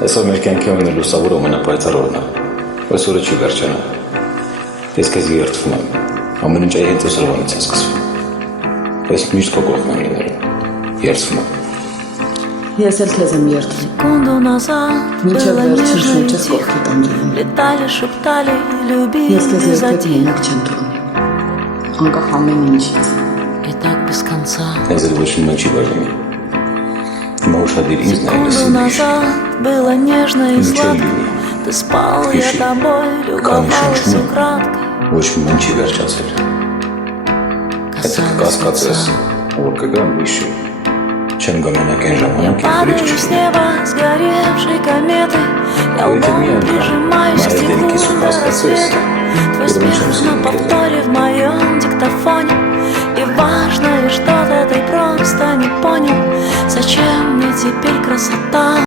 Այսօր մեր կյանքի ամենալուսավոր ամենապայծառ օրն է, այսօրը չի վերջանա, ես քեզ երդվում եմ, ամեն ինչ հենց այսօրվանից է սկսվում, ես միշտ քո կողքն եմ լինելու, երդվում եմ։ Ես էլ քեզ եմ երդվում, մինչև վերջին շունչս կողքիդ եմ դնում, ես քեզ երբեք մենակ չեմ թողնի, անկախ ամեն ինչից։ Ես էլ ոչ մի բան չի բաժանի, հիմա ուշադիր ինձ նայես Было нежно и Ничего сладко, не ты спал, я Ищи. тобой любовалась украдкой. ոչ մի բան չի վերջացել, հետո կասկածես, որ կգամ իշի, չեմ գա մենակ այն Я ժամանակ, падаю երբ с неба сгоревшей кометой, я лбом прижимаюсь к стеклу до рассвета. Твой смех на повторе в моем диктофоне, и важное что-то ты просто не понял, зачем мне теперь красота.